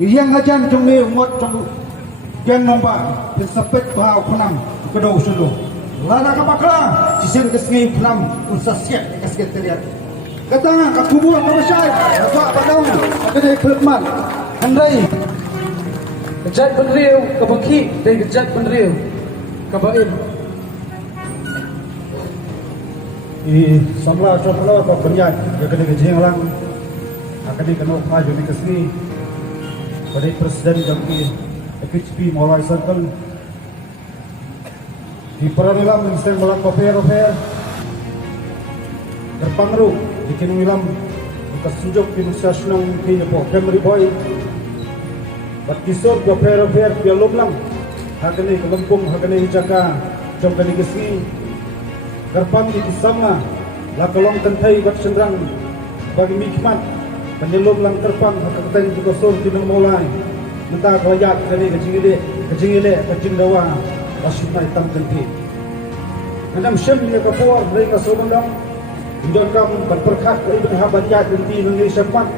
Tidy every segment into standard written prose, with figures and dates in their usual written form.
yang ajan trong mê một trong yang nomba yang sepet bahau penam kedau sulu lana kapakla sisen kesngi penam unsah siap kesngi terlihat katanga kakubuan kabasay apa padang kadai kelman andai kejat penriu kabaki dan kejat penriu kabain i samla chopla ko penyan ya kene kejeng lang akadi keno maju ni kesni pada presiden jampi FHP Molai Circle di peradilan minister melang paper terpangru di kini wilam buka sunjuk di Nusa Senang di Nepal Family Boy bat kisor paper bialom lang hakani kelempung hakani jaka jom kani kesni terpang di kisama lakolong kentai bat sendrang bagi mikmat penyelum lang terpang hakatan juga sur di Mulai mentah kawajat kali kecing ile kecing dawa asyumai tam kenti andam syem ni kapor mereka sobandang injon kam berperkat ke ibn habatiyat di Indonesia pan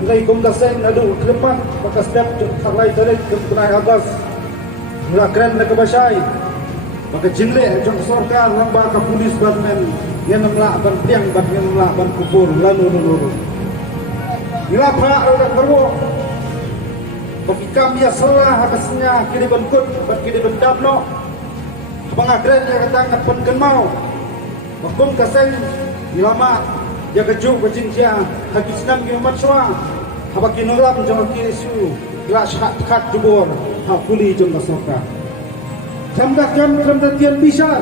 andai kum dasen adu ke depan maka setiap saklai tarik ke tunai atas mula keren nak basai maka jingle jong sorkar lamba ka polis batmen yang melak ban tiang bat yang melak ban kubur lalu ila pra ada perwo bagi kami ya salah habisnya kini bentuk kini bendap no pengakhiran yang kata pen mau makum kasen ilama ya keju kecing sia haki senam ki mat swa habaki nulam jong ki su glas khat jubor ha kuli jong masoka samdak kam tian bisar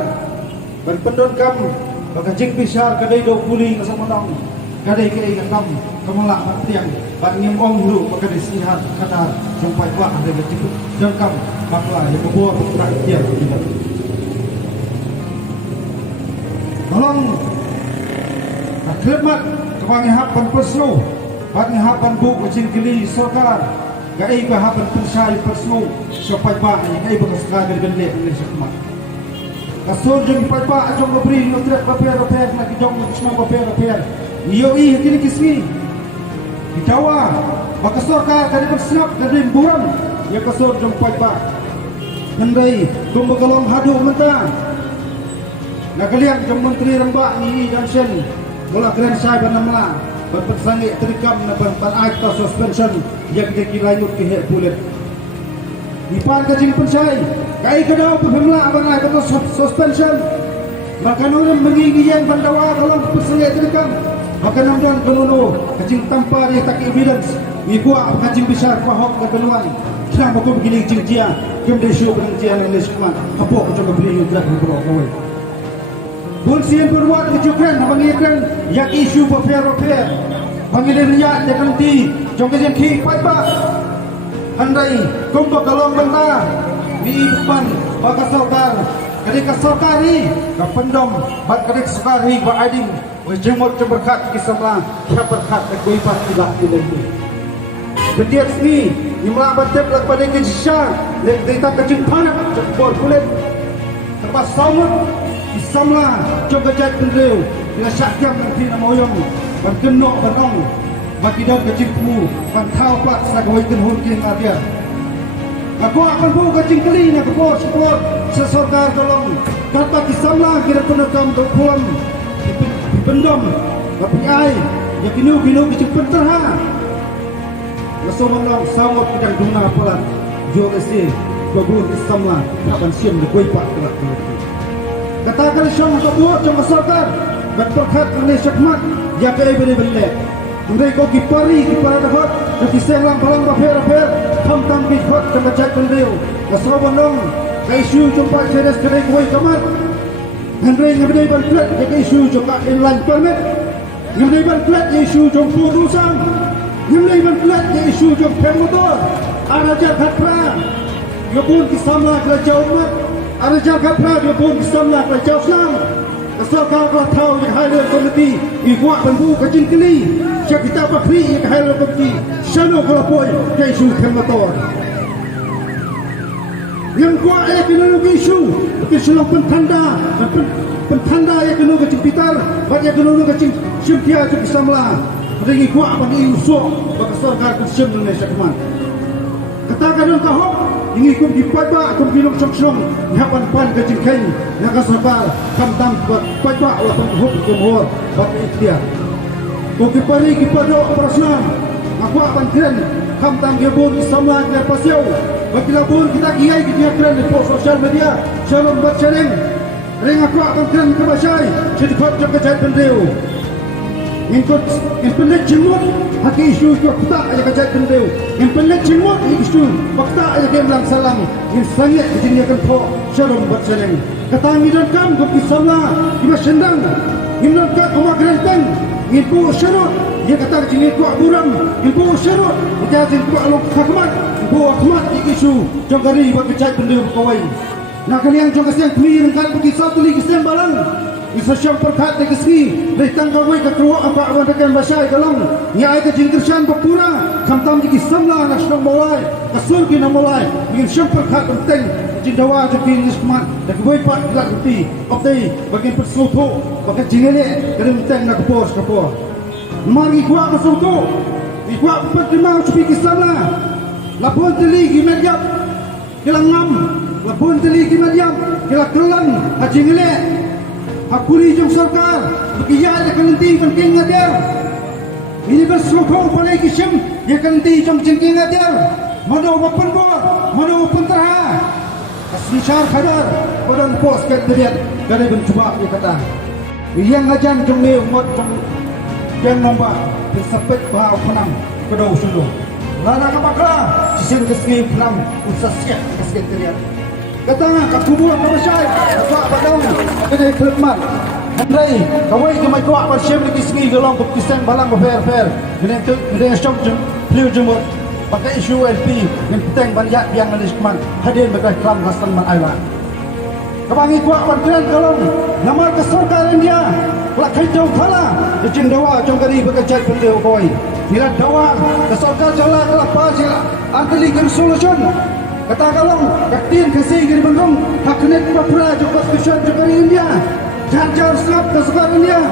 ban pendon kam bakajing bisar kadai do kuli ngasamodang kadai kiri ngam kemelak matiang ban ngim ong dulu maka disihat kata sampai kuat ada begitu jangkam bakla yang membawa rakyat kita tolong akhirmat kebangihapan persnu bangihapan bu kecil gili sorkar gai bahapan pensai persnu sampai ba yang gai bersekali gende oleh sekmat kasur jeng pai jong beri nutret paper nak jong semua paper iyo kini kismi di Jawa maka sorka dari bersiap dari buram ya kasur jempat pak ngendai kumbakalong hadu mentah nak kalian jom menteri rembak ni dan sen mula kalian saya bernama berpersangit terikam na berpan aita suspension yang kita layut ke hek bulet ipan kajing pensai kai kedau pemela banai betul suspension maka nurun mengingi yang bandawa kalau persangit terikam maka namdan kemuno kacing tanpa dia tak evidence igua kacing besar pahok ke beluan kenapa kau begini kacing dia kem dia show dengan dia yang lesman apa kau coba beli udrak berapa kau bulsian perbuat kecukupan mengingatkan yang isu paper panggil riak dia nanti jongke yang ki pak handai kumpul kalong bentah di depan bakal saudar ketika sokari ke pendom bat kedik sokari ba ading jemur berkat kisahlah siapa berkat kui pas tidak dilenti setiap ni imla batep lak pada kisah lek dita kecing panak jempol kulit terbas saumut isamlah coba jat pendeu bila syakyam nanti namoyong berkenok berong bagi dan kecing pu ban thau pat sagoi ken hul kin adia aku akan bu kecing keli nak support sesorkar tolong dapat isamlah kira kena kam pulang pendom tapi ai ya kinu kecil penterha laso menang sawat kita duna pelan jo ese babun isamla kapan siam de koi pak kelak katakan syam kebuat jong masyarakat dan perkat oleh syakmat ya kai beri andai ko kipari dapat tapi selang balang paper tam bi khot ke macam pendeu laso menang kai syu jumpa ceres kene koi kamat Henry ngabdai bantuan jaga isu juga inline permit ngabdai bantuan isu jom purusan ngabdai bantuan isu jom pemotor araja khatra yobun kisamla kerja umat araja khatra yobun kisamla kerja Islam asal kau tahu yang hadir komiti igwa bantu kecing keli cak kita pakri yang hadir komiti shano kelapoi ke isu pemotor yang kuat teknologi isu selang pentanda yang kena kecing pitar banyak kena kecing sympia tu bisa melah Ringi kuat bagi usuk bagi sorgar Kristian Indonesia teman. Katakan orang kahok ini kum dipadba kum bilong song hapan pan ke jingkai naga sorgar kamtam padba wa penghub kumhor bagi ikhtiar. Ko kipari kipado operasyon aku akan keren kamtam gebun samla ke pasiau bagi labun kita kiai kita keren di sosial media shalom buat sharing ring aku akan keren ke basai cepat ke jahit pendeu Ingkut pelik jemut haki isu itu fakta aja kajat kendeu. Yang pelik jemut isu fakta aja game lang salam. Yang sangit kejadian kan po shalom buat seleng. Kata ngidan kam kopi samla iba sendang. Ngidan kam koma gerenteng. Ngipu syarut. Dia kata kejadian ku buram. Ngipu syarut. Dia kata ku alok hakmat. Ngipu hakmat isu jangkari buat kajat kendeu kawai. Nak kalian jangka siang kemir kan pergi satu lagi siang balang. Isa siyang perkat na kisgi na itanggaway kakruwa ang paawan na kayang basyay kalong niya ay kajingkirsiyan bakpura kamtam di kisamla na siyang mulay kasulki na mulay ngin siyang perkat ang teng jindawa sa kinis kuman na kaway pa ilang kuti optay baging persuto bagat jingili karim teng na kapos kapos mari kuwa kasuto ikuwa pagkimaw sa kisamla labon tili gimedyap kilang ngam labon tili gimedyap kilang kelan hajingili Hakuri jong sarkar Bekiya ya kanenti penting ngadir Ini bersokong palai kisim Ya kanenti jong jengking ngadir Mano wapun bor Mano wapun terha Aslisyar kadar Padang pos kat beriat Dari bencuba dia kata Yang ngajan jong ni umat jong Yang nombak Bersepit bahau penang Kedau suluh Lana kapakla Sisin kesengi penang Usah siap kesengi teriak Katanya kakubuan kawasyay Apa padang Apa dia kelemahan Andrei Kawai ke mai kuak Persyem lagi sengi Gelong kepkisang balang Berfer Kemudian syok Beliau jemur Pakai isu LP Yang petang banyak Biang manis keman Hadir berkait kelam Hasan Man Ayla Kebangi kuak Perkeren kalong Nama kesorkan India Lakai jauh kala Ijin dawa Jongkari berkecai Beliau kawai Bila dawa Kesorkan jalan Kelapa sila Antiligam solution Kata kalong Kaktin kasih gini benung Haknet papura Jokos kusyat Jokari India Jar sab Kesukar India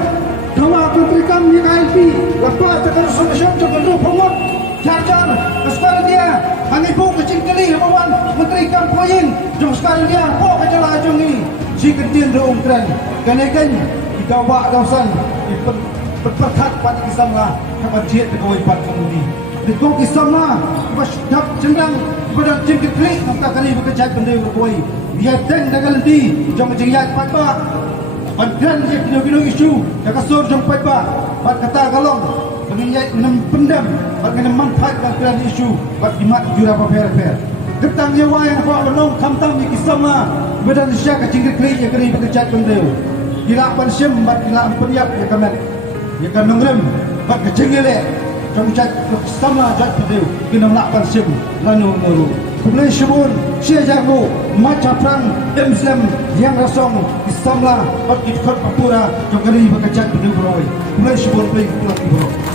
Dawa pentrikam Yang ILP Lepas Jokar solution Jokar pemot Jar Kesukar India Hangipu kecing keli Habawan Mentrikam poin Jokar India Po kejalah ajung ini Si kentin reum keren Ganegan Dikawak dausan Berperkat pada kisamlah Kabajiat Dekawai Pat Kemudi Dikawak kisamlah Masyadab Cendang Kepada jengkit klik Nampak kali bekerja benda berkuai Dia dan dagang nanti Jangan jengyat patba Padran dia kena-kena isu Dia kasur jom patba Pat kata kalong Penginyat pendam Pat kena manfaat Kena isu Pat dimat jura paper-paper Ketang nyawa yang buat menong Kamtang di kisama Kepada Malaysia ke jengkit klik Yang kena bekerja benda Gila pansyem Pat gila periap Yang kamet Yang kan mengrem Pat kejengilek Trong chat sama jat video kena melakukan sim lanu nuru. Kemudian syubun syajaru macam perang Islam yang rasong Islamlah bagi khot papura jong kali bekerja video beroi. Kemudian syubun play pulang ibu.